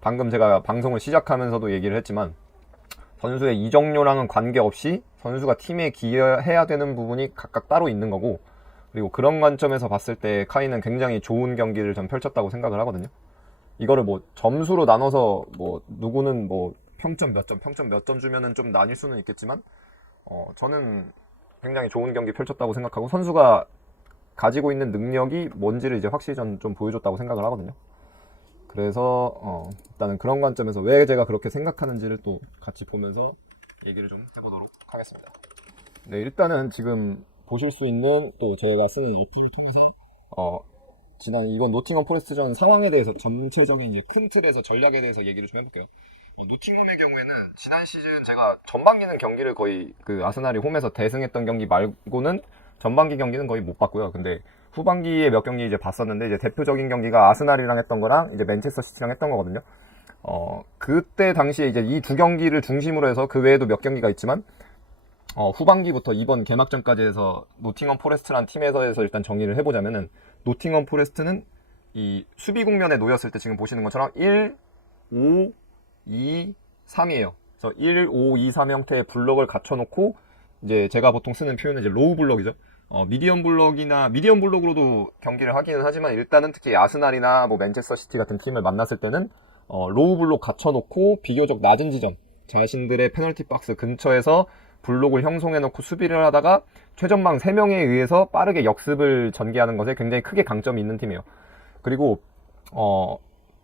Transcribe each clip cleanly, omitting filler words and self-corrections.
방금 제가 방송을 시작하면서도 얘기를 했지만 선수의 이적료랑은 관계없이 선수가 팀에 기여해야 되는 부분이 각각 따로 있는 거고, 그리고 그런 관점에서 봤을 때 카이는 굉장히 좋은 경기를 전 펼쳤다고 생각을 하거든요. 이거를 뭐 점수로 나눠서 뭐 누구는 뭐 평점 몇 점 주면은 좀 나뉠 수는 있겠지만 저는 굉장히 좋은 경기 펼쳤다고 생각하고 선수가 가지고 있는 능력이 뭔지를 이제 확실히 전 좀 보여줬다고 생각을 하거든요. 그래서 일단은 그런 관점에서 왜 제가 그렇게 생각하는지를 또 같이 보면서 얘기를 좀 해보도록 하겠습니다. 네, 일단은 지금 보실 수 있는 또 저희가 쓰는 노트를 통해서 지난 이번 노팅엄 포레스트전 상황에 대해서 전체적인 이제 큰 틀에서 전략에 대해서 얘기를 좀 해볼게요. 노팅엄의 경우에는 지난 시즌 제가 전반기는 경기를 거의 그 아스날이 홈에서 대승했던 경기 말고는 전반기 경기는 거의 못 봤고요. 근데 후반기에 몇 경기 이제 봤었는데 이제 대표적인 경기가 아스날이랑 했던 거랑 이제 맨체스터 시티랑 했던 거거든요. 그때 당시에 이제 이 두 경기를 중심으로 해서 그 외에도 몇 경기가 있지만 후반기부터 이번 개막전까지 해서 노팅엄 포레스트라는 팀에서 일단 정리를 해보자면은 노팅엄 포레스트는 이 수비 국면에 놓였을 때 지금 보시는 것처럼 1, 5, 2, 3이에요. 그래서 1, 5, 2, 3 형태의 블럭을 갖춰놓고 이제 제가 보통 쓰는 표현은 이제 로우 블럭이죠. 미디엄 블럭으로도 경기를 하기는 하지만 일단은 특히 아스날이나 뭐 맨체스터 시티 같은 팀을 만났을 때는 로우 블록 갖춰놓고 비교적 낮은 지점, 자신들의 페널티 박스 근처에서 블록을 형성해놓고 수비를 하다가 최전방 3명에 의해서 빠르게 역습을 전개하는 것에 굉장히 크게 강점이 있는 팀이에요. 그리고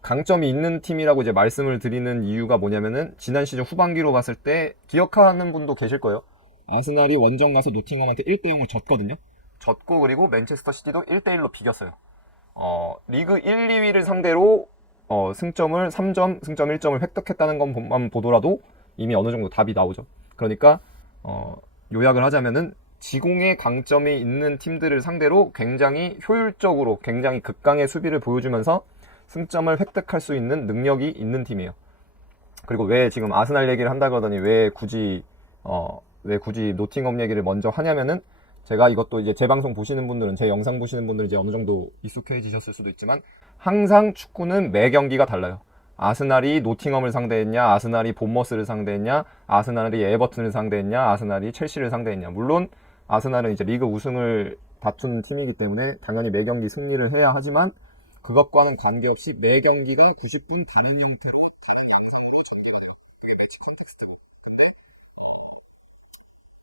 강점이 있는 팀이라고 이제 말씀을 드리는 이유가 뭐냐면은 지난 시즌 후반기로 봤을 때 기억하는 분도 계실 거예요. 아스날이 원정 가서 노팅엄한테 1대0을 졌거든요. 졌고 그리고 맨체스터 시티도 1대1로 비겼어요. 리그 1, 2위를 상대로 승점을 3점, 승점 1점을 획득했다는 것만 보더라도 이미 어느 정도 답이 나오죠. 그러니까 요약을 하자면은 지공의 강점이 있는 팀들을 상대로 굉장히 효율적으로 굉장히 극강의 수비를 보여주면서 승점을 획득할 수 있는 능력이 있는 팀이에요. 그리고 왜 지금 아스날 얘기를 한다 그러더니 왜 굳이 노팅엄 얘기를 먼저 하냐면은 제가 이것도 이제 제 방송 보시는 분들은 제 영상 보시는 분들은 이제 어느 정도 익숙해지셨을 수도 있지만 항상 축구는 매 경기가 달라요. 아스날이 노팅엄을 상대했냐, 아스날이 본머스를 상대했냐, 아스날이 에버튼을 상대했냐, 아스날이 첼시를 상대했냐. 물론 아스날은 이제 리그 우승을 다툰 팀이기 때문에 당연히 매 경기 승리를 해야 하지만 그것과는 관계없이 매 경기가 90분 다른 형태로 다른 방송으로 전개를 해요. 그게 매치 컨텍스트. 근데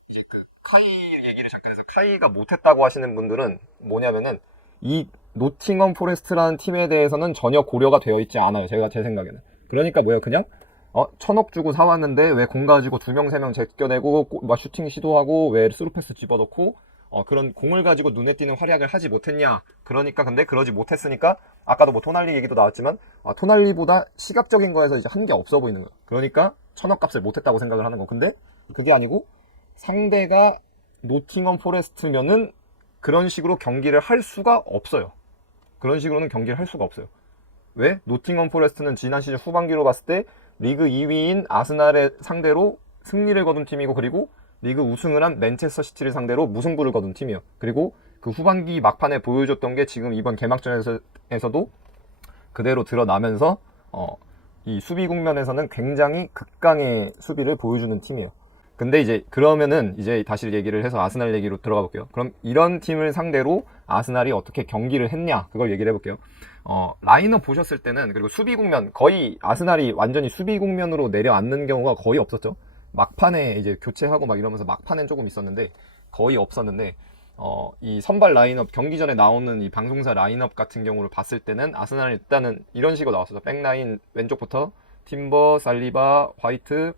이제 그 카이 얘기를 잠깐 해서 카이가 못했다고 하시는 분들은 뭐냐면은 이 노팅엄 포레스트라는 팀에 대해서는 전혀 고려가 되어 있지 않아요. 제 생각에는. 그러니까 뭐예요? 그냥 1,000억 주고 사왔는데 왜 공 가지고 2명 3명 제껴내고 막 슈팅 시도하고 왜 스루패스 집어넣고 그런 공을 가지고 눈에 띄는 활약을 하지 못했냐. 그러니까 근데 그러지 못했으니까 아까도 뭐 토날리 얘기도 나왔지만 토날리보다 시각적인 거에서 이제 한 게 없어 보이는 거예요. 그러니까 1,000억 값을 못했다고 생각을 하는 거. 근데 그게 아니고 상대가 노팅엄 포레스트면은 그런 식으로 경기를 할 수가 없어요. 그런 식으로는 경기를 할 수가 없어요. 왜? 노팅엄 포레스트는 지난 시즌 후반기로 봤을 때 리그 2위인 아스날의 상대로 승리를 거둔 팀이고 그리고 리그 우승을 한 맨체스터 시티를 상대로 무승부를 거둔 팀이에요. 그리고 그 후반기 막판에 보여줬던 게 지금 이번 개막전에서도 그대로 드러나면서 이 수비 국면에서는 굉장히 극강의 수비를 보여주는 팀이에요. 근데 이제 그러면은 이제 다시 얘기를 해서 아스날 얘기로 들어가 볼게요. 그럼 이런 팀을 상대로 아스날이 어떻게 경기를 했냐 그걸 얘기를 해볼게요. 라인업 보셨을 때는 그리고 수비 국면 거의 아스날이 완전히 수비 국면으로 내려앉는 경우가 거의 없었죠. 막판에 이제 교체하고 막 이러면서 막판엔 조금 있었는데 거의 없었는데 이 선발 라인업 경기 전에 나오는 이 방송사 라인업 같은 경우를 봤을 때는 아스날은 일단은 이런 식으로 나왔어요. 백라인 왼쪽부터 팀버, 살리바, 화이트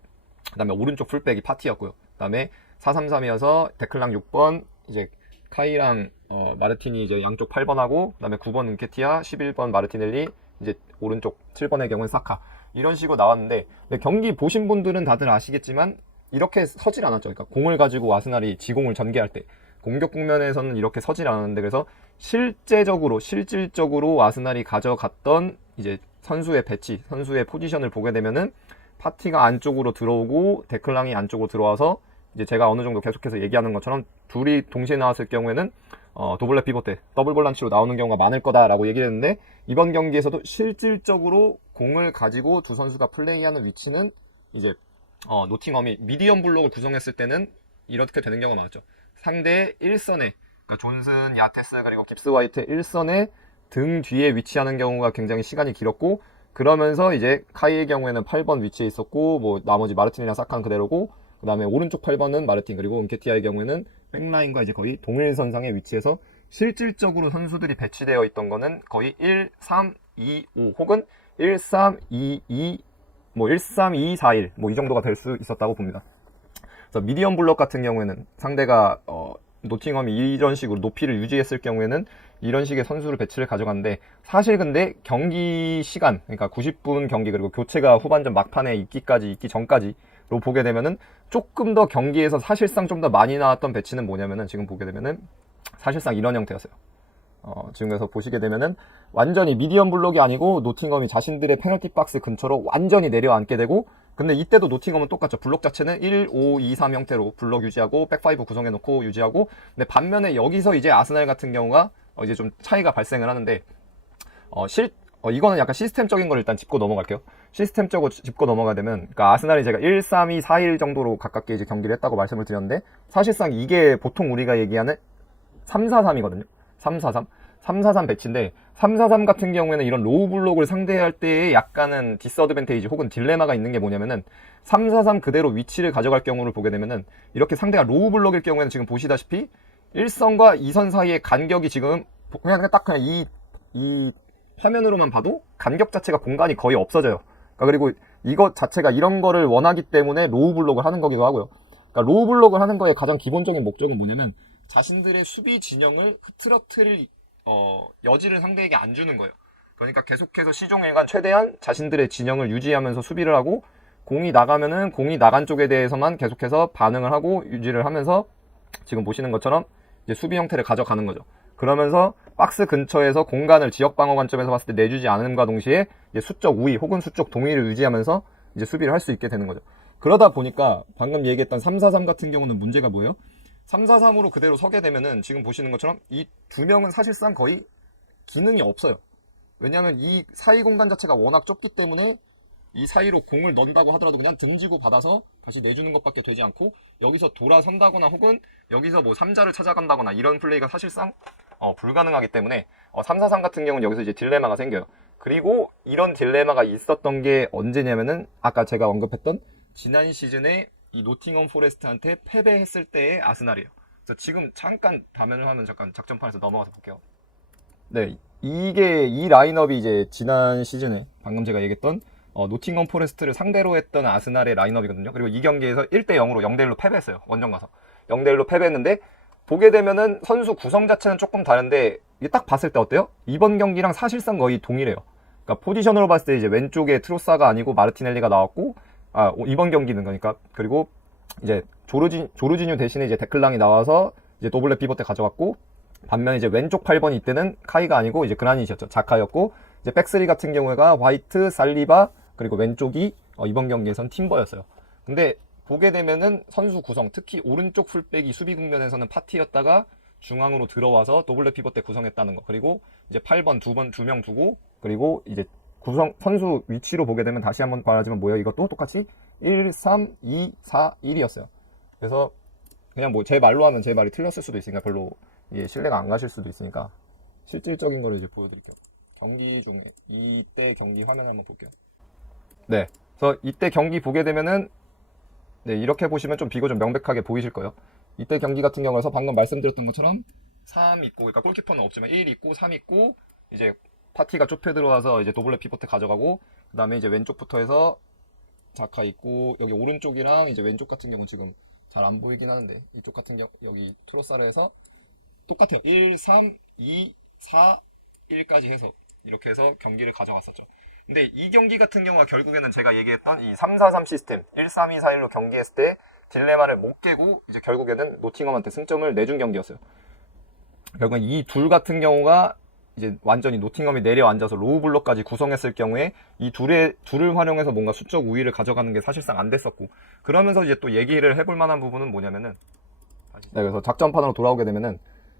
그 다음에 오른쪽 풀백이 파티였고요. 그 다음에 4-3-3이어서 데클랑 6번, 이제 카이랑 마르틴이 이제 양쪽 8번하고, 그 다음에 9번 은케티아, 11번 마르티넬리, 이제 오른쪽 7번의 경우는 사카. 이런 식으로 나왔는데, 근데 경기 보신 분들은 다들 아시겠지만, 이렇게 서질 않았죠. 그러니까 공을 가지고 아스날이 지공을 전개할 때, 공격 국면에서는 이렇게 서질 않았는데, 그래서 실질적으로 아스날이 가져갔던 이제 선수의 배치, 선수의 포지션을 보게 되면은, 파티가 안쪽으로 들어오고 데클랑이 안쪽으로 들어와서 이제 제가 어느 정도 계속해서 얘기하는 것처럼 둘이 동시에 나왔을 경우에는 도블렛 피벗 때 더블 볼란치로 나오는 경우가 많을 거다라고 얘기를 했는데, 이번 경기에서도 실질적으로 공을 가지고 두 선수가 플레이하는 위치는 이제 노팅엄이 미디엄 블록을 구성했을 때는 이렇게 되는 경우가 많았죠. 상대의 1선에, 그러니까 존슨, 야테스 그리고 깁스 화이트의 1선에 등 뒤에 위치하는 경우가 굉장히 시간이 길었고, 그러면서 이제 카이의 경우에는 8번 위치에 있었고, 뭐 나머지 마르틴이랑 사카는 그대로고, 그 다음에 오른쪽 8번은 마르틴, 그리고 은케티아의 경우에는 백라인과 이제 거의 동일선상의 위치에서 실질적으로 선수들이 배치되어 있던 거는 거의 1, 3, 2, 5 혹은 1, 3, 2, 2, 뭐 1, 3, 2, 4, 1 뭐 이 정도가 될 수 있었다고 봅니다. 그래서 미디엄 블록 같은 경우에는 상대가 노팅엄이 이런 식으로 높이를 유지했을 경우에는 이런 식의 선수를 배치를 가져갔는데, 사실 근데 경기 시간, 그러니까 90분 경기 그리고 교체가 후반전 막판에 있기 전까지로 보게 되면은 조금 더 경기에서 사실상 좀 더 많이 나왔던 배치는 뭐냐면은, 지금 보게 되면은 사실상 이런 형태였어요. 지금에서 보시게 되면은 완전히 미디엄 블록이 아니고 노팅엄이 자신들의 페널티 박스 근처로 완전히 내려앉게 되고, 근데 이때도 노팅엄은 똑같죠. 블록 자체는 1, 5, 2, 3 형태로 블록 유지하고 백5 구성해 놓고 유지하고, 근데 반면에 여기서 이제 아스날 같은 경우가 이제 좀 차이가 발생을 하는데, 이거는 약간 시스템적인 걸 일단 짚고 넘어갈게요. 시스템적으로 짚고 넘어가야 되면, 그러니까 아스날이 제가 1, 3, 2, 4, 1 정도로 가깝게 이제 경기를 했다고 말씀을 드렸는데, 사실상 이게 보통 우리가 얘기하는 3-4-3이거든요. 3-4-3. 3-4-3 배치인데, 3-4-3 같은 경우에는 이런 로우 블록을 상대할 때에 약간은 디스어드밴테이지 혹은 딜레마가 있는 게 뭐냐면은, 3-4-3 그대로 위치를 가져갈 경우를 보게 되면은, 이렇게 상대가 로우 블록일 경우에는 지금 보시다시피 1선과 2선 사이의 간격이 지금 그냥 딱 그냥 이 화면으로만 봐도 간격 자체가 공간이 거의 없어져요. 그러니까 그리고 이것 자체가 이런 거를 원하기 때문에 로우 블록을 하는 거기도 하고요. 그러니까 로우 블록을 하는 거의 가장 기본적인 목적은 뭐냐면, 자신들의 수비 진영을 흐트러트릴 여지를 상대에게 안 주는 거예요. 그러니까 계속해서 시종일관 최대한 자신들의 진영을 유지하면서 수비를 하고, 공이 나가면은 공이 나간 쪽에 대해서만 계속해서 반응을 하고 유지를 하면서 지금 보시는 것처럼 이제 수비 형태를 가져가는 거죠. 그러면서 박스 근처에서 공간을 지역 방어 관점에서 봤을 때 내주지 않음과 동시에 이제 수적 우위 혹은 수적 동위를 유지하면서 이제 수비를 할 수 있게 되는 거죠. 그러다 보니까 방금 얘기했던 3-4-3 같은 경우는 문제가 뭐예요? 3-4-3으로 그대로 서게 되면은 지금 보시는 것처럼 이 두 명은 사실상 거의 기능이 없어요. 왜냐하면 이 사이 공간 자체가 워낙 좁기 때문에 이 사이로 공을 넣는다고 하더라도 그냥 등지고 받아서 다시 내주는 것밖에 되지 않고, 여기서 돌아선다거나 혹은 여기서 뭐 3자를 찾아간다거나 이런 플레이가 사실상 불가능하기 때문에 3-4-3 같은 경우는 여기서 이제 딜레마가 생겨요. 그리고 이런 딜레마가 있었던 게 언제냐면은 아까 제가 언급했던 지난 시즌에 이 노팅엄 포레스트한테 패배했을 때의 아스날이에요. 그래서 지금 잠깐 화면을 하면 잠깐 작전판에서 넘어가서 볼게요. 네, 이 라인업이 이제 지난 시즌에 방금 제가 얘기했던 노팅엄 포레스트를 상대로 했던 아스날의 라인업이거든요. 그리고 이 경기에서 1-0으로 0-1로 패배했어요. 원정 가서 0-1로 패배했는데, 보게 되면은 선수 구성 자체는 조금 다른데 이게 딱 봤을 때 어때요? 이번 경기랑 사실상 거의 동일해요. 그러니까 포지션으로 봤을 때 이제 왼쪽에 트로사가 아니고 마르티넬리가 나왔고, 이번 경기는 그러니까, 그리고 이제 조르지뉴 대신에 이제 데클랑이 나와서 이제 도블렛 피벗 때 가져갔고, 반면 이제 왼쪽 8번 이때는 카이가 아니고 이제 그라닛이었죠. 자카였고, 이제 백스리 같은 경우가 화이트, 살리바, 그리고 왼쪽이 이번 경기에선 팀버였어요. 근데 보게 되면은 선수 구성, 특히 오른쪽 풀백이 수비 국면에서는 파티였다가 중앙으로 들어와서 더블렛 피벗 때 구성했다는 거. 그리고 이제 8번 두 명 두고, 그리고 이제 선수 위치로 보게 되면 다시 한번 말하지만 뭐예요? 이것도 똑같이 1, 3, 2, 4, 1이었어요. 그래서 그냥 뭐 제 말로 하면 제 말이 틀렸을 수도 있으니까 별로 신뢰가 안 가실 수도 있으니까 실질적인 거를 이제 보여드릴게요. 경기 중에 이때 경기 화면 한번 볼게요. 네, 그래서 이때 경기 보게 되면은 네, 이렇게 보시면 좀 비교 좀 명백하게 보이실 거예요. 이때 경기 같은 경우에서 방금 말씀드렸던 것처럼 3 있고, 그러니까 골키퍼는 없지만 1 있고 3 있고, 이제 파티가 좁혀 들어와서 이제 도블렛 피벗 가져가고, 그 다음에 이제 왼쪽부터 해서 자카 있고, 여기 오른쪽이랑 이제 왼쪽 같은 경우는 지금 잘 안 보이긴 하는데, 이쪽 같은 경우 여기 트로사르에서 똑같아요. 1, 3, 2, 4, 1까지 해서 이렇게 해서 경기를 가져갔었죠. 근데 이 경기 같은 경우가 결국에는 제가 얘기했던 이 3-4-3 시스템 1-3-2-4-1로 경기했을 때 딜레마를 못 깨고 이제 결국에는 노팅엄한테 승점을 내준 경기였어요. 결국엔 이 둘 같은 경우가 이제 완전히 노팅엄이 내려앉아서 로우 블록까지 구성했을 경우에 이 둘을 활용해서 뭔가 수적 우위를 가져가는 게 사실상 안 됐었고, 그러면서 이제 또 얘기를 해볼 만한 부분은 뭐냐면은, 네, 그래서 작전판으로 돌아오게 되면은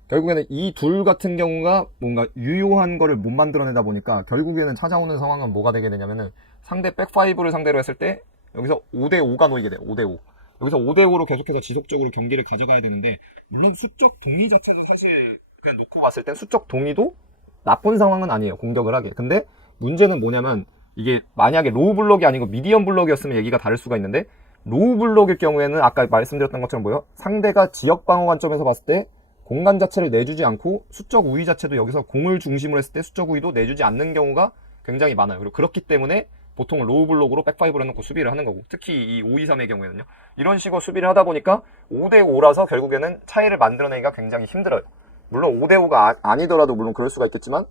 결국에는 이 둘 같은 경우가 뭔가 유효한 거를 못 만들어내다 보니까 결국에는 찾아오는 상황은 뭐가 되게 되냐면은 상대 백파이브를 상대로 했을 때 여기서 5대5가 놓이게 돼요. 5대5. 여기서 5대5로 계속해서 지속적으로 경기를 가져가야 되는데, 물론 수적 동의 자체도 사실 그냥 놓고 봤을 땐 수적 동의도 나쁜 상황은 아니에요. 공격을 하게. 근데 문제는 뭐냐면 이게 만약에 로우 블록이 아니고 미디엄 블록이었으면 얘기가 다를 수가 있는데, 로우 블록일 경우에는 아까 말씀드렸던 것처럼 뭐예요? 상대가 지역 방어 관점에서 봤을 때 공간 자체를 내주지 않고 수적 우위 자체도 여기서 공을 중심으로 했을 때 수적 우위도 내주지 않는 경우가 굉장히 많아요. 그리고 그렇기 때문에 보통 로우 블록으로 백파이브를 해놓고 수비를 하는 거고, 특히 이 5-2-3의 경우에는요. 이런 식으로 수비를 하다 보니까 5대5라서 결국에는 차이를 만들어내기가 굉장히 힘들어요. 물론 5대5가 아니더라도 물론 그럴 수가 있겠지만,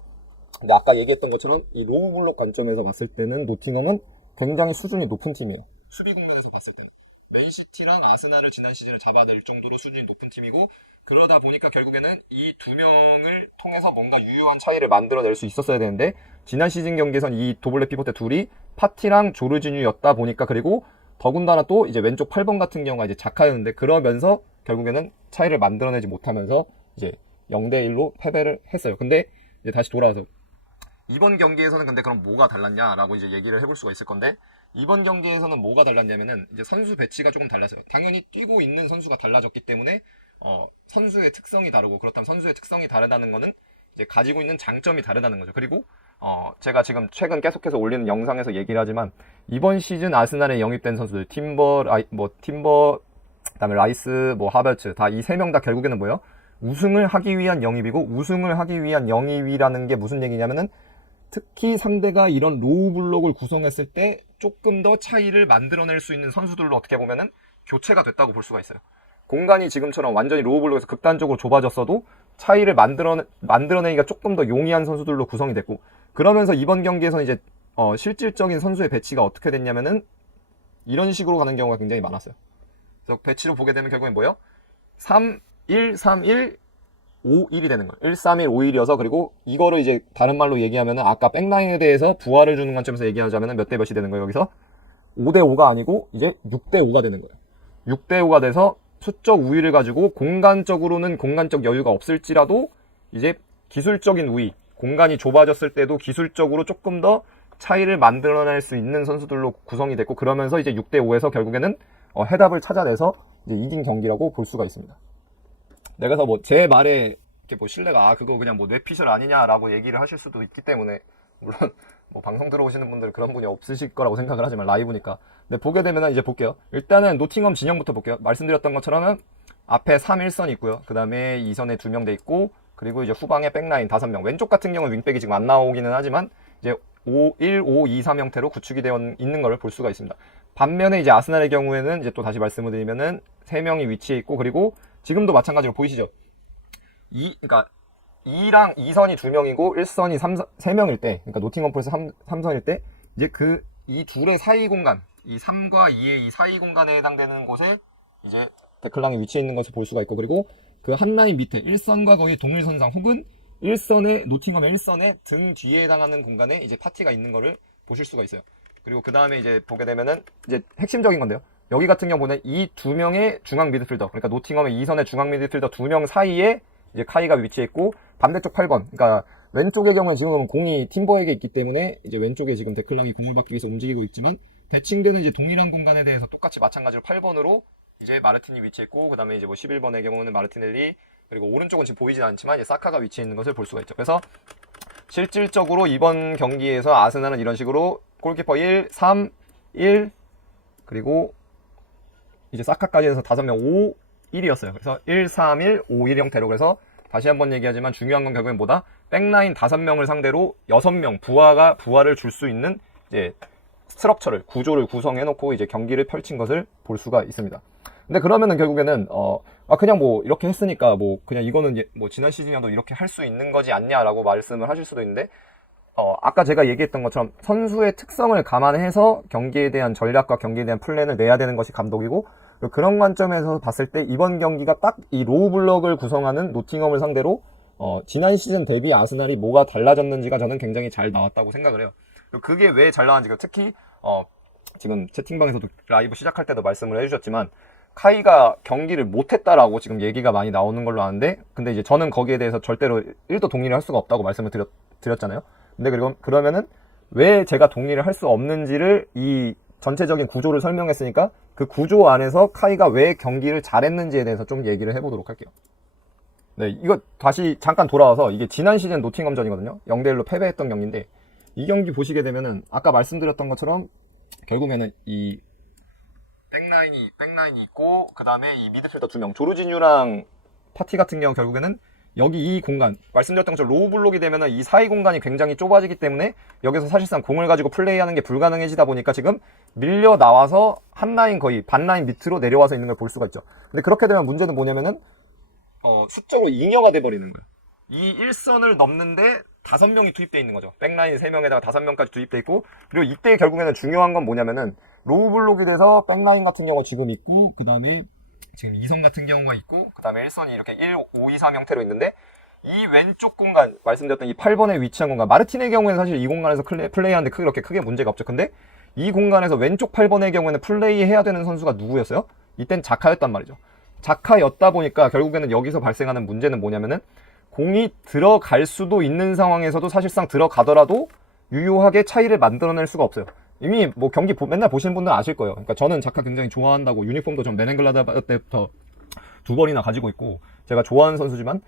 근데 아까 얘기했던 것처럼 이 로우 블록 관점에서 봤을 때는 노팅엄은 굉장히 수준이 높은 팀이에요. 수비 국면에서 봤을 때는 맨시티랑 아스날을 지난 시즌에 잡아낼 정도로 수준이 높은 팀이고, 그러다 보니까 결국에는 이 두 명을 통해서 뭔가 유효한 차이를 만들어낼 수 있었어야 되는데, 지난 시즌 경기에선 이 도블레 피보트 둘이 파티랑 조르지뉴였다 보니까, 그리고 더군다나 또 이제 왼쪽 8번 같은 경우가 이제 자카였는데, 그러면서 결국에는 차이를 만들어내지 못하면서 이제 0대1로 패배를 했어요. 근데 이제 다시 돌아와서 이번 경기에서는 근데 그럼 뭐가 달랐냐라고 이제 얘기를 해볼 수가 있을 건데, 이번 경기에서는 뭐가 달랐냐면은 이제 선수 배치가 조금 달랐어요. 당연히 뛰고 있는 선수가 달라졌기 때문에 선수의 특성이 다르고, 그렇다면 선수의 특성이 다르다는 거는 이제 가지고 있는 장점이 다르다는 거죠. 그리고 제가 지금 최근 계속해서 올리는 영상에서 얘기를 하지만, 이번 시즌 아스날에 영입된 선수들 팀버 그다음에 라이스 하베츠 다 이 세 명 다 결국에는 뭐예요? 우승을 하기 위한 영입이고, 우승을 하기 위한 영입이라는 게 무슨 얘기냐면은 특히 상대가 이런 로우 블록을 구성했을 때 조금 더 차이를 만들어낼 수 있는 선수들로 어떻게 보면은 교체가 됐다고 볼 수가 있어요. 공간이 지금처럼 완전히 로우 블록에서 극단적으로 좁아졌어도 차이를 만들어내기가 조금 더 용이한 선수들로 구성이 됐고, 그러면서 이번 경기에서는 이제 실질적인 선수의 배치가 어떻게 됐냐면은 이런 식으로 가는 경우가 굉장히 많았어요. 그래서 배치로 보게 되면 결국엔 뭐예요? 3-1-3-1 5-1이 되는 거예요. 1-3-1, 5-1이어서, 그리고 이거를 이제 다른 말로 얘기하면은 아까 백라인에 대해서 부활을 주는 관점에서 얘기하자면은 몇 대 몇이 되는 거예요? 여기서 5대5가 아니고 이제 6대5가 되는 거예요. 6대5가 돼서 수적 우위를 가지고 공간적으로는 공간적 여유가 없을지라도 이제 기술적인 우위, 공간이 좁아졌을 때도 기술적으로 조금 더 차이를 만들어낼 수 있는 선수들로 구성이 됐고, 그러면서 이제 6대5에서 결국에는 해답을 찾아내서 이제 이긴 경기라고 볼 수가 있습니다. 그래서 제 말에 이렇게 신뢰가 그거 그냥 뇌피셜 아니냐라고 얘기를 하실 수도 있기 때문에, 물론 방송 들어오시는 분들은 그런 분이 없으실 거라고 생각을 하지만 라이브니까. 근데 보게 되면 이제 볼게요. 일단은 노팅엄 진영부터 볼게요. 말씀드렸던 것처럼 앞에 3-1선이 있고요. 그 다음에 2선에 2명 돼 있고, 그리고 이제 후방에 백라인 5명. 왼쪽 같은 경우는 윙백이 지금 안 나오기는 하지만 이제 5-1-5-2-3 형태로 구축이 되어 있는 걸 볼 수가 있습니다. 반면에 이제 아스날의 경우에는 이제 또 다시 말씀을 드리면은 3명이 위치해 있고, 그리고 지금도 마찬가지로 보이시죠? 그러니까 2랑 2선이 2명이고 1선이 3명일 때, 그러니까 노팅엄 포레스트 3선일 때, 이제 이 둘의 사이 공간, 이 3과 2의 이 사이 공간에 해당되는 곳에 이제 데클랑이 위치해 있는 것을 볼 수가 있고, 그리고 그 한 라인 밑에 1선과 거의 동일선상 혹은 노팅엄의 1선의 등 뒤에 해당하는 공간에 이제 파티가 있는 거를 보실 수가 있어요. 그리고 그 다음에 이제 보게 되면은 이제 핵심적인 건데요. 여기 같은 경우는 이 2명의 중앙 미드필더, 그러니까 노팅엄의 2선의 중앙 미드필더 2명 사이에 이제 카이가 위치해 있고, 반대쪽 8번, 그러니까 왼쪽의 경우는 지금 공이 팀버에게 있기 때문에 이제 왼쪽에 지금 데클랑이 공을 받기 위해서 움직이고 있지만, 대칭되는 이제 동일한 공간에 대해서 똑같이 마찬가지로 8번으로 이제 마르틴이 위치했고, 그 다음에 이제 11번의 경우는 마르티넬리, 그리고 오른쪽은 지금 보이진 않지만 이제 사카가 위치해 있는 것을 볼 수가 있죠. 그래서 실질적으로 이번 경기에서 아스날은 이런 식으로 골키퍼 1, 3, 1, 그리고 이제 사카까지 해서 5명 5, 1이었어요. 그래서 1, 3, 1, 5, 1 형태로. 그래서 다시 한번 얘기하지만 중요한 건 결국엔 뭐다? 백라인 5명을 상대로 6명 부하를 줄 수 있는 이제 스트럭처를, 구조를 구성해놓고 이제 경기를 펼친 것을 볼 수가 있습니다. 근데 그러면은 결국에는 그냥 이렇게 했으니까 그냥 이거는 지난 시즌이라도 이렇게 할 수 있는 거지 않냐라고 말씀을 하실 수도 있는데, 아까 제가 얘기했던 것처럼 선수의 특성을 감안해서 경기에 대한 전략과 경기에 대한 플랜을 내야 되는 것이 감독이고, 그런 관점에서 봤을 때 이번 경기가 딱 이 로우 블럭을 구성하는 노팅엄을 상대로 지난 시즌 대비 아스날이 뭐가 달라졌는지가 저는 굉장히 잘 나왔다고 생각을 해요. 그리고 그게 왜 잘 나왔는지가, 특히 지금 채팅방에서도 라이브 시작할 때도 말씀을 해주셨지만, 카이가 경기를 못했다라고 지금 얘기가 많이 나오는 걸로 아는데, 근데 이제 저는 거기에 대해서 절대로 1도 동의를 할 수가 없다고 말씀을 드렸잖아요. 근데 그러면은 왜 제가 동의를 할 수 없는지를 이 전체적인 구조를 설명했으니까 그 구조 안에서 카이가 왜 경기를 잘했는지에 대해서 좀 얘기를 해보도록 할게요. 네, 이거 다시 잠깐 돌아와서 이게 지난 시즌 노팅엄전이거든요. 0대1로 패배했던 경기인데, 이 경기 보시게 되면은 아까 말씀드렸던 것처럼 결국에는 이 백라인이 있고, 그 다음에 이 미드필더 2명, 조르지뉴랑 파티 같은 경우 결국에는 여기 이 공간, 말씀드렸던 것처럼 로우 블록이 되면은 이 사이 공간이 굉장히 좁아지기 때문에 여기서 사실상 공을 가지고 플레이하는 게 불가능해지다 보니까 지금 밀려 나와서 한 라인, 거의 반 라인 밑으로 내려와서 있는 걸 볼 수가 있죠. 근데 그렇게 되면 문제는 뭐냐면은 수적으로 잉여가 돼버리는 거예요. 이 1선을 넘는데 5명이 투입되어 있는 거죠. 백라인 3명에다가 5명까지 투입되어 있고, 그리고 이때 결국에는 중요한 건 뭐냐면은 로우 블록이 돼서 백라인 같은 경우가 지금 있고, 그 다음에 지금 2선 같은 경우가 있고, 그 다음에 1선이 이렇게 1, 5, 2, 3 형태로 있는데, 이 왼쪽 공간, 말씀드렸던 이 8번에 위치한 공간, 마르틴의 경우에는 사실 이 공간에서 플레이하는데 그렇게 크게 문제가 없죠. 근데 이 공간에서 왼쪽 8번의 경우에는 플레이해야 되는 선수가 누구였어요? 이땐 자카였단 말이죠. 자카였다 보니까 결국에는 여기서 발생하는 문제는 뭐냐면은, 공이 들어갈 수도 있는 상황에서도 사실상 들어가더라도 유효하게 차이를 만들어낼 수가 없어요. 이미 뭐 경기 맨날 보시는 분들은 아실 거예요. 그러니까 저는 자카 굉장히 좋아한다고, 유니폼도 전 메넨글라드바 때부터 2벌이나 가지고 있고 제가 좋아하는 선수지만,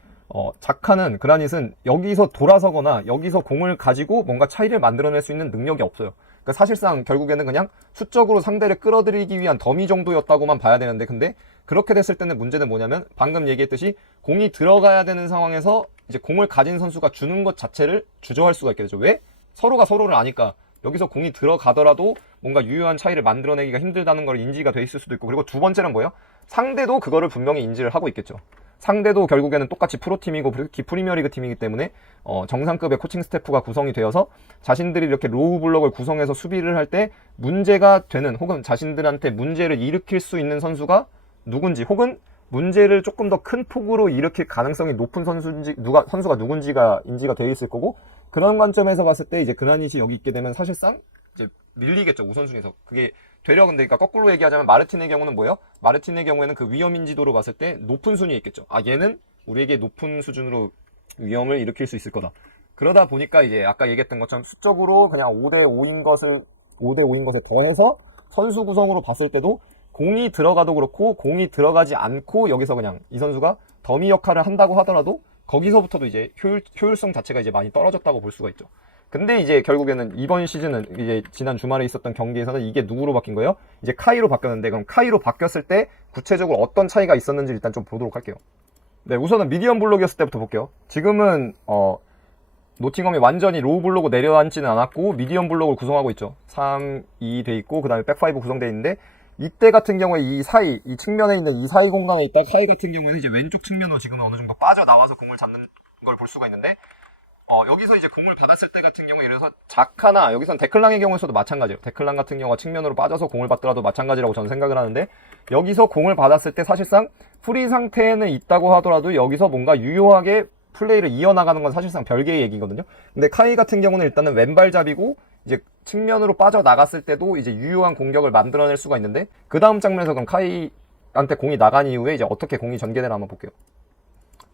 자카는, 그라닛은 여기서 돌아서거나 여기서 공을 가지고 뭔가 차이를 만들어낼 수 있는 능력이 없어요. 그러니까 사실상 결국에는 그냥 수적으로 상대를 끌어들이기 위한 더미 정도였다고만 봐야 되는데, 근데 그렇게 됐을 때는 문제는 뭐냐면, 방금 얘기했듯이 공이 들어가야 되는 상황에서 이제 공을 가진 선수가 주는 것 자체를 주저할 수가 있게 되죠. 왜? 서로가 서로를 아니까 여기서 공이 들어가더라도 뭔가 유효한 차이를 만들어내기가 힘들다는 걸 인지가 돼 있을 수도 있고, 그리고 두 번째는 뭐예요? 상대도 그거를 분명히 인지를 하고 있겠죠. 상대도 결국에는 똑같이 프로팀이고 프리미어리그 팀이기 때문에 정상급의 코칭 스태프가 구성이 되어서 자신들이 이렇게 로우 블록을 구성해서 수비를 할 때 문제가 되는, 혹은 자신들한테 문제를 일으킬 수 있는 선수가 누군지, 혹은 문제를 조금 더 큰 폭으로 일으킬 가능성이 높은 선수가 누군지가 인지가 되어 있을 거고, 그런 관점에서 봤을 때 이제 그라닛이 여기 있게 되면 사실상 이제 밀리겠죠, 우선순위에서. 그게 되려, 근데 그러니까 거꾸로 얘기하자면 마르틴의 경우는 뭐예요? 마르틴의 경우에는 그 위험 인지도로 봤을 때 높은 순위에 있겠죠. 아, 얘는 우리에게 높은 수준으로 위험을 일으킬 수 있을 거다. 그러다 보니까 이제 아까 얘기했던 것처럼 수적으로 그냥 5대5인 것에 더해서 선수 구성으로 봤을 때도 공이 들어가도 그렇고 공이 들어가지 않고 여기서 그냥 이 선수가 더미 역할을 한다고 하더라도 거기서부터도 이제 효율성 자체가 이제 많이 떨어졌다고 볼 수가 있죠. 근데 이제 결국에는 이번 시즌은 이제 지난 주말에 있었던 경기에서는 이게 누구로 바뀐 거예요? 이제 카이로 바뀌었는데, 그럼 카이로 바뀌었을 때 구체적으로 어떤 차이가 있었는지 일단 좀 보도록 할게요. 네, 우선은 미디엄 블록이었을 때부터 볼게요. 지금은 노팅엄이 완전히 로우 블록으로 내려앉지는 않았고 미디엄 블록을 구성하고 있죠. 3, 2 돼 있고, 그 다음에 백5 구성되어 있는데, 이때 같은 경우에 이 측면에 있는 이 사이 공간에 있다 카이 같은 경우에는 이제 왼쪽 측면으로 지금 어느 정도 빠져나와서 공을 잡는 걸 볼 수가 있는데, 여기서 이제 공을 받았을 때 같은 경우에, 예를 들어서 자카나 여기선 데클랑의 경우에서도 마찬가지예요. 데클랑 같은 경우가 측면으로 빠져서 공을 받더라도 마찬가지라고 저는 생각을 하는데, 여기서 공을 받았을 때 사실상 프리 상태에는 있다고 하더라도 여기서 뭔가 유효하게 플레이를 이어나가는 건 사실상 별개의 얘기거든요. 근데 카이 같은 경우는 일단은 왼발잡이고 이제 측면으로 빠져나갔을 때도 이제 유효한 공격을 만들어낼 수가 있는데, 그 다음 장면에서 그럼 카이한테 공이 나간 이후에 이제 어떻게 공이 전개되나 한번 볼게요.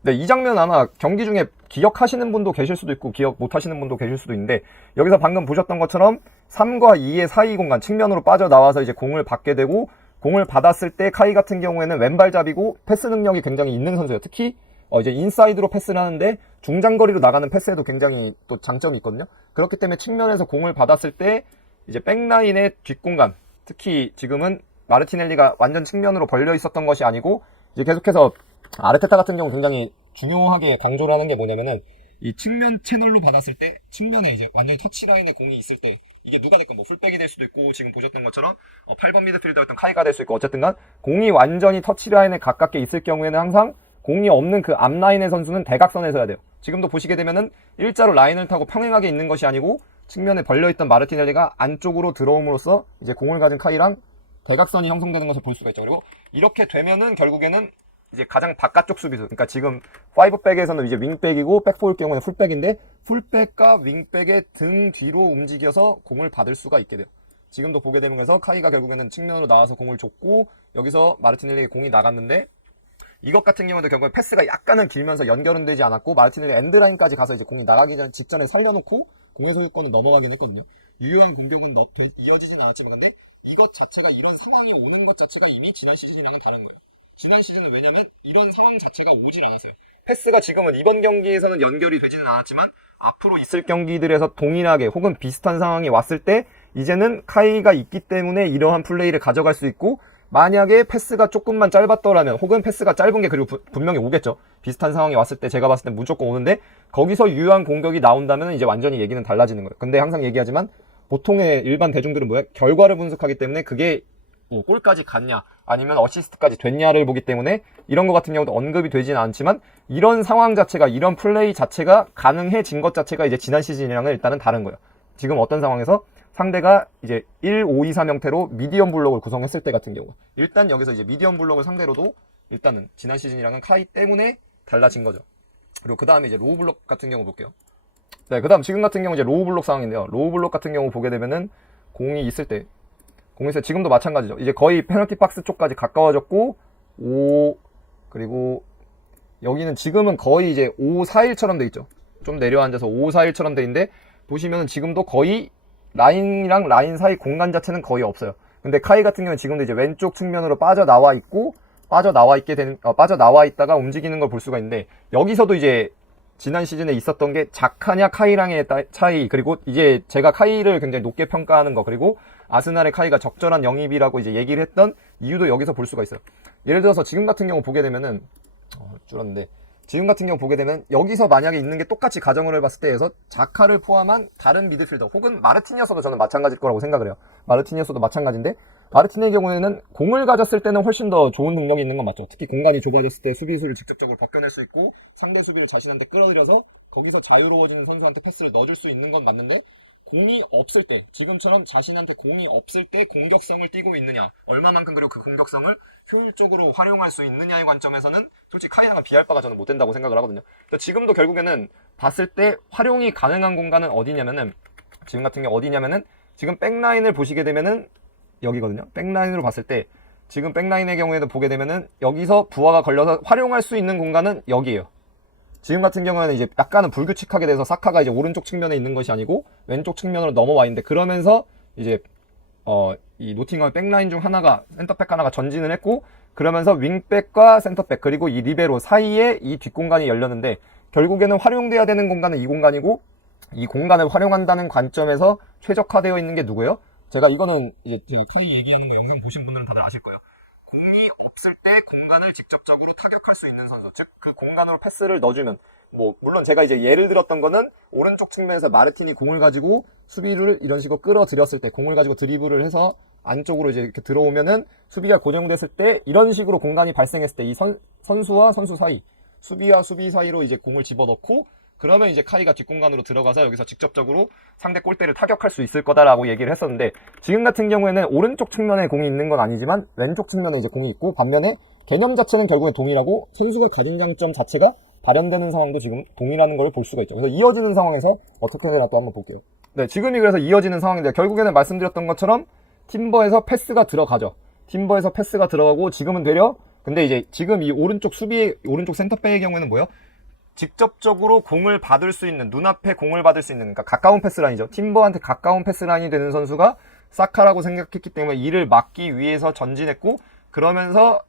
네, 이 장면 아마 경기 중에 기억하시는 분도 계실 수도 있고 기억 못 하시는 분도 계실 수도 있는데, 여기서 방금 보셨던 것처럼 3과 2의 사이 공간, 측면으로 빠져나와서 이제 공을 받게 되고, 공을 받았을 때 카이 같은 경우에는 왼발잡이고 패스 능력이 굉장히 있는 선수예요. 특히 이제 인사이드로 패스를 하는데 중장거리로 나가는 패스에도 굉장히 또 장점이 있거든요. 그렇기 때문에 측면에서 공을 받았을 때 이제 백라인의 뒷공간, 특히 지금은 마르티넬리가 완전 측면으로 벌려 있었던 것이 아니고 이제 계속해서 아르테타 같은 경우 굉장히 중요하게 강조를 하는 게 뭐냐면은, 이 측면 채널로 받았을 때 측면에 이제 완전히 터치라인에 공이 있을 때, 이게 누가 됐건 뭐 풀백이 될 수도 있고 지금 보셨던 것처럼 8번 미드필더였던 카이가 될 수 있고, 어쨌든간 공이 완전히 터치라인에 가깝게 있을 경우에는 항상 공이 없는 그 앞라인의 선수는 대각선에 서야 돼요. 지금도 보시게 되면은 일자로 라인을 타고 평행하게 있는 것이 아니고 측면에 벌려있던 마르티넬리가 안쪽으로 들어옴으로써 이제 공을 가진 카이랑 대각선이 형성되는 것을 볼 수가 있죠. 그리고 이렇게 되면은 결국에는 이제 가장 바깥쪽 수비수, 그러니까 지금 5백에서는 이제 윙백이고 백4일 경우에는 풀백인데, 풀백과 윙백의 등 뒤로 움직여서 공을 받을 수가 있게 돼요. 지금도 보게 되면 그래서 카이가 결국에는 측면으로 나와서 공을 줬고 여기서 마르티넬리에게 공이 나갔는데 이것 같은 경우도 결국에 패스가 약간은 길면서 연결은 되지 않았고 마르티넬리 엔드라인까지 가서 이제 공이 나가기 직전에 살려놓고 공의 소유권은 넘어가긴 했거든요. 유효한 공격은 이어지진 않았지만 근데 이것 자체가 이런 상황이 오는 것 자체가 이미 지난 시즌이랑은 다른 거예요. 지난 시즌은 왜냐면 이런 상황 자체가 오질 않았어요. 패스가 지금은 이번 경기에서는 연결이 되지는 않았지만 앞으로 있을 경기들에서 동일하게 혹은 비슷한 상황이 왔을 때 이제는 카이가 있기 때문에 이러한 플레이를 가져갈 수 있고 만약에 패스가 조금만 짧았더라면 혹은 패스가 짧은 게 그리고 분명히 오겠죠. 비슷한 상황이 왔을 때 제가 봤을 때 무조건 오는데 거기서 유효한 공격이 나온다면 이제 완전히 얘기는 달라지는 거예요. 근데 항상 얘기하지만 보통의 일반 대중들은 뭐야? 결과를 분석하기 때문에 그게 뭐 골까지 갔냐 아니면 어시스트까지 됐냐를 보기 때문에 이런 것 같은 경우도 언급이 되지는 않지만 이런 상황 자체가 이런 플레이 자체가 가능해진 것 자체가 이제 지난 시즌이랑은 일단은 다른 거예요. 지금 어떤 상황에서 상대가 이제 1-5-2-3 형태로 미디엄 블록을 구성했을 때 같은 경우 일단 여기서 이제 미디엄 블록을 상대로도 일단은 지난 시즌이랑은 카이 때문에 달라진 거죠. 그리고 그 다음에 이제 로우 블록 같은 경우 볼게요. 네, 그 다음 지금 같은 경우 이제 로우 블록 상황인데요. 로우 블록 같은 경우 보게 되면은 공이 있을 때 지금도 마찬가지죠. 이제 거의 페널티 박스 쪽까지 가까워졌고 5 그리고 여기는 지금은 거의 이제 5-4-1처럼 돼 있죠. 좀 내려앉아서 5-4-1처럼 돼 있는데 보시면은 지금도 거의 라인이랑 라인 사이 공간 자체는 거의 없어요. 근데 카이 같은 경우는 지금도 이제 왼쪽 측면으로 빠져나와 있다가 움직이는 걸 볼 수가 있는데 여기서도 이제 지난 시즌에 있었던 게 자카냐 카이랑의 차이 그리고 이제 제가 카이를 굉장히 높게 평가하는 거 그리고 아스날의 카이가 적절한 영입이라고 이제 얘기를 했던 이유도 여기서 볼 수가 있어요. 예를 들어서 지금 같은 경우 보게 되면은 줄었는데 지금 같은 경우 보게 되면 여기서 만약에 있는 게 똑같이 가정을 해봤을 때에서 자카를 포함한 다른 미드필더 혹은 마르티니어서도 저는 마찬가지일 거라고 생각을 해요. 마르티니어서도 마찬가지인데 마르티니의 경우에는 공을 가졌을 때는 훨씬 더 좋은 능력이 있는 건 맞죠. 특히 공간이 좁아졌을 때 수비수를 직접적으로 벗겨낼 수 있고 상대 수비를 자신한테 끌어들여서 거기서 자유로워지는 선수한테 패스를 넣어줄 수 있는 건 맞는데 공이 없을 때 지금처럼 자신한테 공이 없을 때 공격성을 띠고 있느냐 얼마만큼 그리고 그 공격성을 효율적으로 활용할 수 있느냐의 관점에서는 솔직히 카이나가 비할 바가 저는 못 된다고 생각을 하거든요. 지금도 결국에는 봤을 때 활용이 가능한 공간은 어디냐면은 지금 같은 경우 어디냐면은 지금 백라인을 보시게 되면은 여기거든요. 백라인으로 봤을 때 지금 백라인의 경우에도 보게 되면은 여기서 부하가 걸려서 활용할 수 있는 공간은 여기에요. 지금 같은 경우에는 이제 약간은 불규칙하게 돼서 사카가 이제 오른쪽 측면에 있는 것이 아니고 왼쪽 측면으로 넘어와 있는데 그러면서 이제 이 노팅엄 백라인 중 하나가 센터백 하나가 전진을 했고 그러면서 윙백과 센터백 그리고 이 리베로 사이에 이 뒷공간이 열렸는데 결국에는 활용돼야 되는 공간은 이 공간이고 이 공간을 활용한다는 관점에서 최적화되어 있는 게 누구예요? 제가 이거는 이제 카이 얘기하는 거 영상 보신 분들은 다들 아실 거예요. 공이 없을 때 공간을 직접적으로 타격할 수 있는 선수 즉 그 공간으로 패스를 넣어주면 뭐 물론 제가 이제 예를 들었던 거는 오른쪽 측면에서 마르틴이 공을 가지고 수비를 이런 식으로 끌어들였을 때 공을 가지고 드리블을 해서 안쪽으로 이제 이렇게 들어오면은 수비가 고정됐을 때 이런 식으로 공간이 발생했을 때 이 선수와 선수 사이 수비와 수비 사이로 이제 공을 집어넣고 그러면 이제 카이가 뒷공간으로 들어가서 여기서 직접적으로 상대 골대를 타격할 수 있을 거다라고 얘기를 했었는데 지금 같은 경우에는 오른쪽 측면에 공이 있는 건 아니지만 왼쪽 측면에 이제 공이 있고 반면에 개념 자체는 결국에 동일하고 선수가 가진 장점 자체가 발현되는 상황도 지금 동일하는 걸 볼 수가 있죠. 그래서 이어지는 상황에서 어떻게 되나 또 한번 볼게요. 네, 지금이 그래서 이어지는 상황인데 결국에는 말씀드렸던 것처럼 팀버에서 패스가 들어가죠. 팀버에서 패스가 들어가고 지금은 되려 근데 이제 지금 이 오른쪽 오른쪽 센터백의 경우에는 뭐예요? 직접적으로 공을 받을 수 있는 눈앞에 공을 받을 수 있는 그러니까 가까운 패스라인이죠. 팀버한테 가까운 패스라인이 되는 선수가 사카라고 생각했기 때문에 이를 막기 위해서 전진했고 그러면서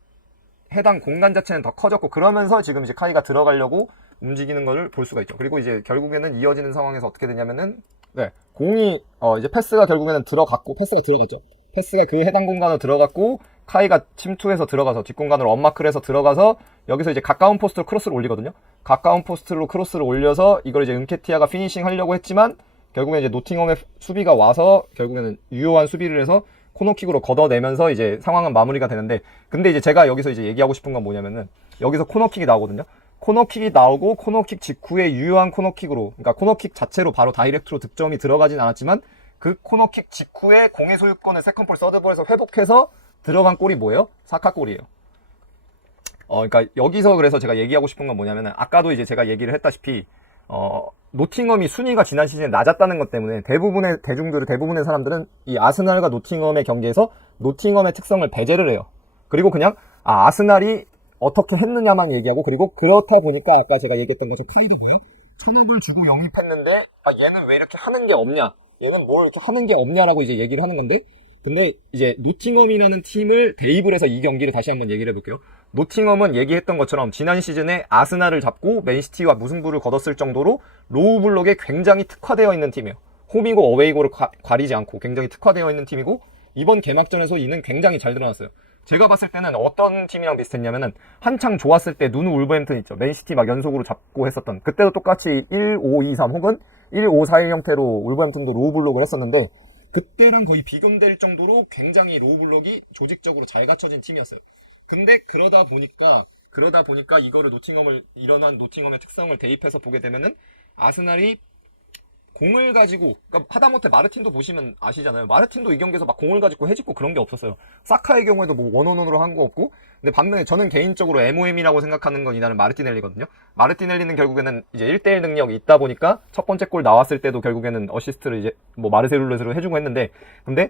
해당 공간 자체는 더 커졌고 그러면서 지금 이제 카이가 들어가려고 움직이는 것을 볼 수가 있죠. 그리고 이제 결국에는 이어지는 상황에서 어떻게 되냐면은 네, 공이 이제 패스가 결국에는 패스가 들어갔죠. 패스가 그 해당 공간으로 들어갔고 카이가 침투해서 들어가서 뒷공간으로 언마크를 해서 들어가서 여기서 이제 가까운 포스트로 크로스를 올리거든요. 가까운 포스트로 크로스를 올려서 이걸 이제 은케티아가 피니싱 하려고 했지만 결국엔 이제 노팅엄의 수비가 와서 결국에는 유효한 수비를 해서 코너킥으로 걷어내면서 이제 상황은 마무리가 되는데 근데 이제 제가 여기서 이제 얘기하고 싶은 건 뭐냐면은 여기서 코너킥이 나오거든요. 코너킥이 나오고 코너킥 직후에 유효한 코너킥으로 그러니까 코너킥 자체로 바로 다이렉트로 득점이 들어가진 않았지만 그 코너킥 직후에 공의 소유권을 세컨볼, 서드볼에서 회복해서 들어간 골이 뭐예요? 사카 골이에요. 그러니까 여기서 그래서 제가 얘기하고 싶은 건 뭐냐면은 아까도 이제 제가 얘기를 했다시피 노팅엄이 순위가 지난 시즌에 낮았다는 것 때문에 대부분의 사람들은 이 아스날과 노팅엄의 경기에서 노팅엄의 특성을 배제를 해요. 그리고 그냥 아스날이 어떻게 했느냐만 얘기하고, 그리고 그렇다 보니까 아까 제가 얘기했던 것처럼 카이드고요. 1,000억을 주고 영입했는데 얘는 왜 이렇게 하는 게 없냐? 얘는 뭘 이렇게 하는 게 없냐라고 이제 얘기를 하는 건데, 근데 이제 노팅엄이라는 팀을 대입을 해서 이 경기를 다시 한번 얘기를 해볼게요. 노팅엄은 얘기했던 것처럼 지난 시즌에 아스날을 잡고 맨시티와 무승부를 거뒀을 정도로 로우 블록에 굉장히 특화되어 있는 팀이에요. 홈이고 어웨이고를 가리지 않고 굉장히 특화되어 있는 팀이고, 이번 개막전에서 이는 굉장히 잘 드러났어요. 제가 봤을 때는 어떤 팀이랑 비슷했냐면은 한창 좋았을 때 누누 울버햄튼 있죠. 맨시티 막 연속으로 잡고 했었던, 그때도 똑같이 1-5-2-3 혹은 1-5-4-1 형태로 울버햄튼도 로우 블록을 했었는데, 그때랑 거의 비교될 정도로 굉장히 로우 블록이 조직적으로 잘 갖춰진 팀이었어요. 근데 그러다 보니까 이거를 일어난 노팅엄의 특성을 대입해서 보게 되면은 아스날이 공을 가지고, 그러니까 하다못해 마르틴도 보시면 아시잖아요. 마르틴도 이 경기에서 막 공을 가지고 해집고 그런 게 없었어요. 사카의 경우에도 뭐 원원원으로 한 거 없고. 근데 반면에 저는 개인적으로 MOM이라고 생각하는 건 이날은 마르티넬리거든요. 마르티넬리는 결국에는 이제 1대1 능력이 있다 보니까 첫 번째 골 나왔을 때도 결국에는 어시스트를 이제 뭐 마르세룰렛으로 해주고 했는데, 근데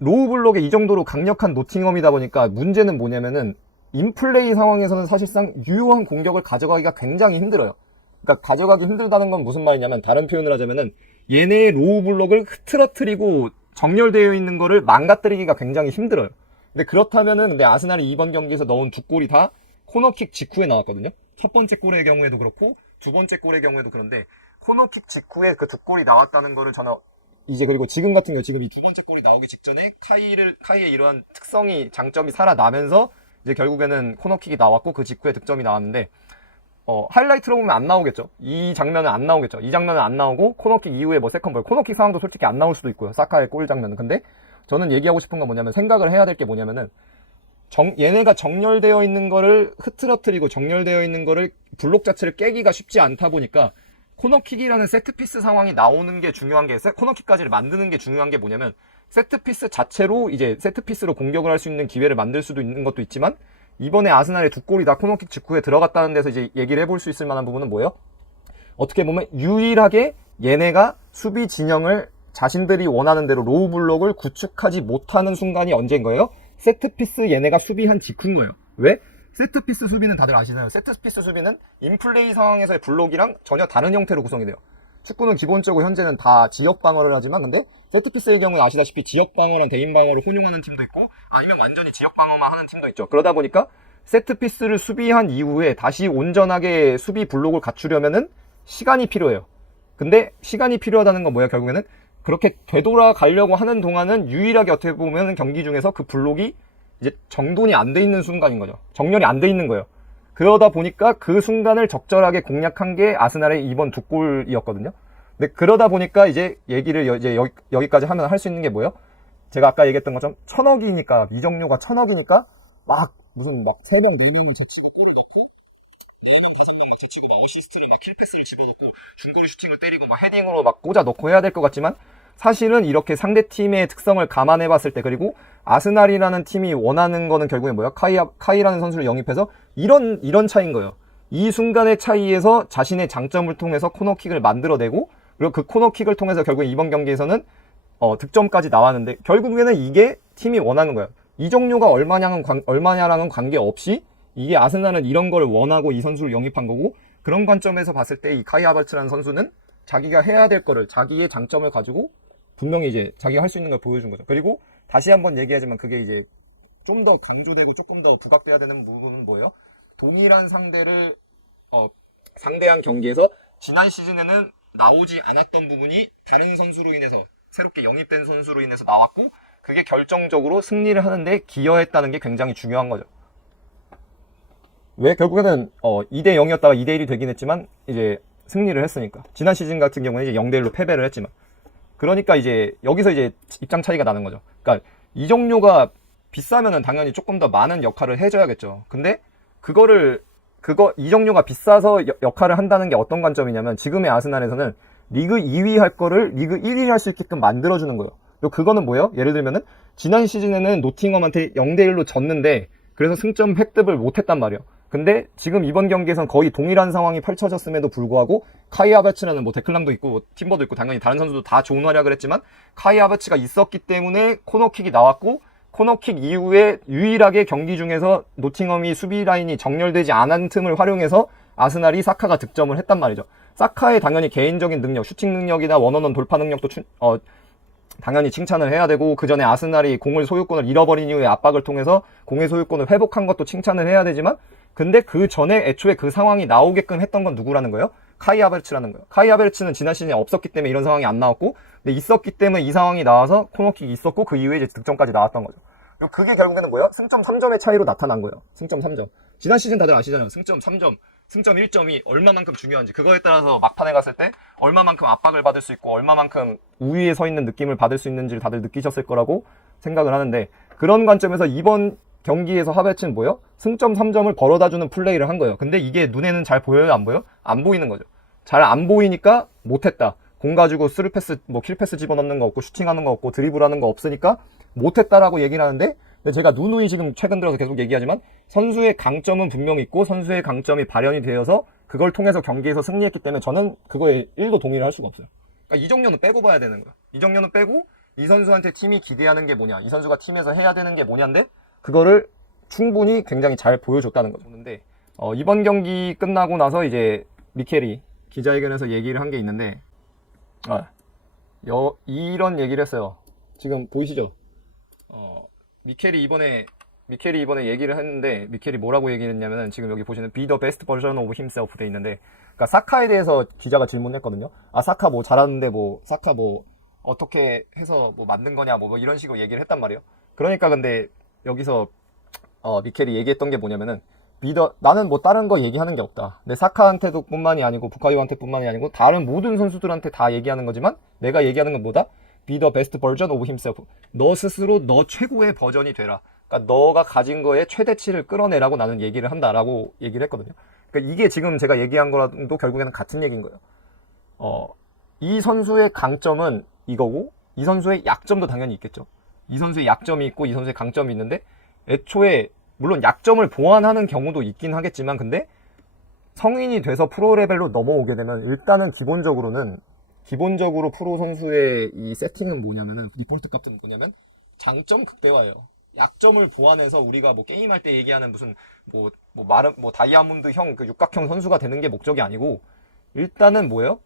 로우 블록에 이 정도로 강력한 노팅엄이다 보니까 문제는 뭐냐면은 인플레이 상황에서는 사실상 유효한 공격을 가져가기가 굉장히 힘들어요. 그러니까 가져가기 힘들다는 건 무슨 말이냐면, 다른 표현을 하자면은 얘네의 로우 블록을 흐트러뜨리고 정렬되어 있는 거를 망가뜨리기가 굉장히 힘들어요. 근데 그렇다면은, 근데 아스날이 이번 경기에서 넣은 두 골이 다 코너킥 직후에 나왔거든요. 첫 번째 골의 경우에도 그렇고 두 번째 골의 경우에도 그런데, 코너킥 직후에 그 두 골이 나왔다는 거를 저는 이제, 그리고 지금 같은 경우 지금 이 두 번째 골이 나오기 직전에 카이의 이러한 장점이 살아나면서 이제 결국에는 코너킥이 나왔고 그 직후에 득점이 나왔는데, 하이라이트로 보면 안 나오겠죠. 이 장면은 안 나오겠죠. 이 장면은 안 나오고 코너킥 이후에 뭐 세컨볼, 코너킥 상황도 솔직히 안 나올 수도 있고요. 사카의 골 장면은. 근데 저는 얘기하고 싶은 건 뭐냐면, 생각을 해야 될 게 뭐냐면은, 얘네가 정렬되어 있는 거를 흐트러뜨리고 정렬되어 있는 거를 블록 자체를 깨기가 쉽지 않다 보니까 코너킥이라는 세트피스 상황이 나오는 게 중요한 게, 코너킥까지를 만드는 게 중요한 게 뭐냐면, 세트피스 자체로 이제 세트피스로 공격을 할 수 있는 기회를 만들 수도 있는 것도 있지만, 이번에 아스날의 두 골이 다 코너킥 직후에 들어갔다는 데서 이제 얘기를 해볼 수 있을 만한 부분은 뭐예요? 어떻게 보면 유일하게 얘네가 수비 진영을 자신들이 원하는 대로 로우 블록을 구축하지 못하는 순간이 언제인 거예요? 세트피스 얘네가 수비한 직후인 거예요. 왜? 세트피스 수비는 다들 아시잖아요. 세트피스 수비는 인플레이 상황에서의 블록이랑 전혀 다른 형태로 구성이 돼요. 축구는 기본적으로 현재는 다 지역 방어를 하지만, 근데 세트피스의 경우에 아시다시피 지역 방어랑 대인 방어를 혼용하는 팀도 있고, 아니면 완전히 지역 방어만 하는 팀도 있죠. 그러다 보니까 세트피스를 수비한 이후에 다시 온전하게 수비 블록을 갖추려면은 시간이 필요해요. 근데 시간이 필요하다는 건 뭐야? 결국에는 그렇게 되돌아가려고 하는 동안은 유일하게 어떻게 보면 경기 중에서 그 블록이 이제 정돈이 안 돼 있는 순간인 거죠. 정렬이 안 돼 있는 거예요. 그러다 보니까 그 순간을 적절하게 공략한 게 아스날의 이번 두 골이었거든요. 근데 그러다 보니까 이제 얘기를 이제 여기까지 하면 할 수 있는 게 뭐예요? 제가 아까 얘기했던 것처럼 1,000억이니까, 이적료가 1,000억이니까 막 무슨 막 3명, 4명을 제치고 골을 넣고, 4명, 5명 막 제치고 막 어시스트를 막 킬패스를 집어넣고 중거리 슈팅을 때리고 막 헤딩으로 막 꽂아 넣고 해야 될 것 같지만, 사실은 이렇게 상대팀의 특성을 감안해 봤을 때, 그리고 아스날이라는 팀이 원하는 거는 결국에 뭐야? 카이라는 선수를 영입해서 이런 차이인 거예요. 이 순간의 차이에서 자신의 장점을 통해서 코너킥을 만들어내고, 그리고 그 코너킥을 통해서 결국에 이번 경기에서는 득점까지 나왔는데, 결국에는 이게 팀이 원하는 거예요. 이적료가 얼마냐랑은 관계없이 이게 아스날은 이런 걸 원하고 이 선수를 영입한 거고, 그런 관점에서 봤을 때 이 카이 하버츠라는 선수는 자기가 해야 될 거를, 자기의 장점을 가지고 분명히 이제 자기가 할 수 있는 걸 보여준 거죠. 그리고 다시 한번 얘기하지만, 그게 이제 좀 더 강조되고 조금 더 부각돼야 되는 부분은 뭐예요? 동일한 상대를 상대한 경기에서 지난 시즌에는 나오지 않았던 부분이 다른 선수로 인해서, 새롭게 영입된 선수로 인해서 나왔고, 그게 결정적으로 승리를 하는데 기여했다는 게 굉장히 중요한 거죠. 왜? 결국에는 2대0이었다가 2대1이 되긴 했지만 이제 승리를 했으니까. 지난 시즌 같은 경우는 이제 0대1로 패배를 했지만, 그러니까 이제 여기서 이제 입장 차이가 나는 거죠. 그러니까 이적료가 비싸면은 당연히 조금 더 많은 역할을 해줘야겠죠. 근데 이적료가 비싸서 역할을 한다는 게 어떤 관점이냐면, 지금의 아스날에서는 리그 2위 할 거를 리그 1위 할 수 있게끔 만들어주는 거예요. 그거는 뭐예요? 예를 들면은 지난 시즌에는 노팅엄한테 0대1로 졌는데 그래서 승점 획득을 못했단 말이에요. 근데 지금 이번 경기에선 거의 동일한 상황이 펼쳐졌음에도 불구하고 카이 하베츠라는 뭐 데클랑도 있고 팀버도 있고 당연히 다른 선수도 다 좋은 활약을 했지만 카이 하베츠가 있었기 때문에 코너킥이 나왔고 코너킥 이후에 유일하게 경기 중에서 노팅엄이 수비 라인이 정렬되지 않은 틈을 활용해서 아스날이 사카가 득점을 했단 말이죠. 사카의 당연히 개인적인 능력, 슈팅 능력이나 원어원 돌파 능력도 당연히 칭찬을 해야 되고 그 전에 아스날이 공을 소유권을 잃어버린 이후에 압박을 통해서 공의 소유권을 회복한 것도 칭찬을 해야 되지만 근데 그 전에 애초에 그 상황이 나오게끔 했던 건 누구라는 거예요? 카이 하베르츠라는 거예요. 카이 하베르츠는 지난 시즌에 없었기 때문에 이런 상황이 안 나왔고 근데 있었기 때문에 이 상황이 나와서 코너킥이 있었고 그 이후에 이제 득점까지 나왔던 거죠. 그리고 그게 결국에는 뭐예요? 승점 3점의 차이로 나타난 거예요. 승점 3점. 지난 시즌 다들 아시잖아요. 승점 3점, 승점 1점이 얼마만큼 중요한지 그거에 따라서 막판에 갔을 때 얼마만큼 압박을 받을 수 있고 얼마만큼 우위에 서 있는 느낌을 받을 수 있는지를 다들 느끼셨을 거라고 생각을 하는데 그런 관점에서 이번 경기에서 하베츠는 뭐예요? 승점 3점을 벌어다주는 플레이를 한 거예요. 근데 이게 눈에는 잘 보여요? 안 보여요? 안 보이는 거죠. 잘 안 보이니까 못했다. 공 가지고 스루패스, 뭐 킬패스 집어넣는 거 없고 슈팅하는 거 없고 드리블하는 거 없으니까 못했다라고 얘기를 하는데 근데 제가 누누이 지금 최근 들어서 계속 얘기하지만 선수의 강점은 분명히 있고 선수의 강점이 발현이 되어서 그걸 통해서 경기에서 승리했기 때문에 저는 그거에 1도 동의를 할 수가 없어요. 그러니까 이정료는 빼고 봐야 되는 거야. 이정료는 빼고 이 선수한테 팀이 기대하는 게 뭐냐, 이 선수가 팀에서 해야 되는 게 뭐냐인데 그거를 충분히 굉장히 잘 보여줬다는 거죠. 근데 이번 경기 끝나고 나서 이제 미켈이 기자회견에서 얘기를 한 게 있는데 이런 얘기를 했어요. 지금 보이시죠? 미켈이 이번에 얘기를 했는데 미켈이 뭐라고 얘기를 했냐면은 지금 여기 보시는 Be the best version of himself 돼 있는데 그러니까 사카에 대해서 기자가 질문했거든요. 사카 뭐 잘하는데 뭐 사카 뭐 어떻게 해서 뭐 만든 거냐 뭐 이런 식으로 얘기를 했단 말이에요. 그러니까 근데 여기서 미켈이 얘기했던 게 뭐냐면은 나는 뭐 다른 거 얘기하는 게 없다. 내 사카한테도 뿐만이 아니고 부카요한테 뿐만이 아니고 다른 모든 선수들한테 다 얘기하는 거지만 내가 얘기하는 건 뭐다? Be the best version of himself. 너 스스로 너 최고의 버전이 되라. 그러니까 너가 가진 거에 최대치를 끌어내라고 나는 얘기를 한다라고 얘기를 했거든요. 그러니까 이게 지금 제가 얘기한 거랑도 결국에는 같은 얘기인 거예요. 이 선수의 강점은 이거고 이 선수의 약점도 당연히 있겠죠. 이 선수의 약점이 있고 이 선수의 강점이 있는데 애초에 물론 약점을 보완하는 경우도 있긴 하겠지만 근데 성인이 돼서 프로 레벨로 넘어오게 되면 일단은 기본적으로 프로 선수의 이 세팅은 뭐냐면은 디폴트 값은 뭐냐면 장점 극대화예요. 약점을 보완해서 우리가 뭐 게임할 때 얘기하는 무슨 뭐 다이아몬드형 그 육각형 선수가 되는 게 목적이 아니고 일단은 뭐예요?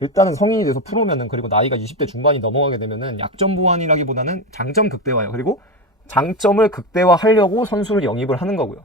일단은 성인이 돼서 프로면은 그리고 나이가 20대 중반이 넘어가게 되면은 약점 보완이라기보다는 장점 극대화예요. 그리고 장점을 극대화하려고 선수를 영입을 하는 거고요.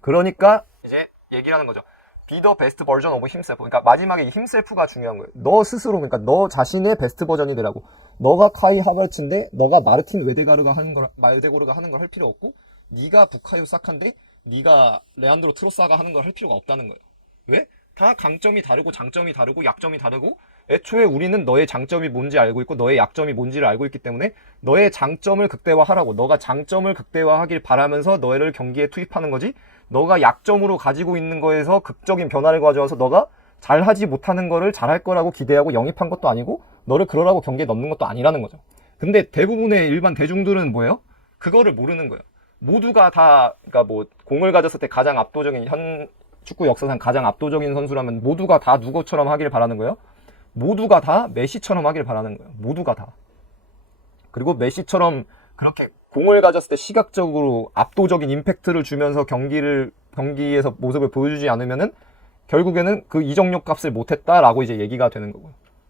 그러니까 이제 얘기를 하는 거죠. Be the best version of himself. 그러니까 마지막에 이 himself가 중요한 거예요. 너 스스로 그러니까 너 자신의 베스트 버전이 되라고. 너가 카이 하베르츠인데 너가 마르틴 웨데가르가 하는 걸 말데고르가 하는 걸 할 필요 없고 네가 부카요 사카인데 네가 레안드로 트로사가 하는 걸 할 필요가 없다는 거예요. 왜? 다 강점이 다르고 장점이 다르고 약점이 다르고 애초에 우리는 너의 장점이 뭔지 알고 있고 너의 약점이 뭔지를 알고 있기 때문에 너의 장점을 극대화하라고 너가 장점을 극대화하길 바라면서 너를 경기에 투입하는 거지 너가 약점으로 가지고 있는 거에서 극적인 변화를 가져와서 너가 잘하지 못하는 거를 잘할 거라고 기대하고 영입한 것도 아니고 너를 그러라고 경기에 넣는 것도 아니라는 거죠. 근데 대부분의 일반 대중들은 뭐예요? 그거를 모르는 거예요. 모두가 다 그러니까 뭐 공을 가졌을 때 가장 압도적인 현 축구 역사상 가장 압도적인 선수라면 모두가 다 누구처럼 하길 바라는 거예요? 모두가 다 메시처럼 하길 바라는 거예요. 모두가 다. 그리고 메시처럼 그렇게 공을 가졌을 때 시각적으로 압도적인 임팩트를 주면서 경기에서 모습을 보여주지 않으면은 결국에는 그 이적료 값을 못했다라고 이제 얘기가 되는 거고요.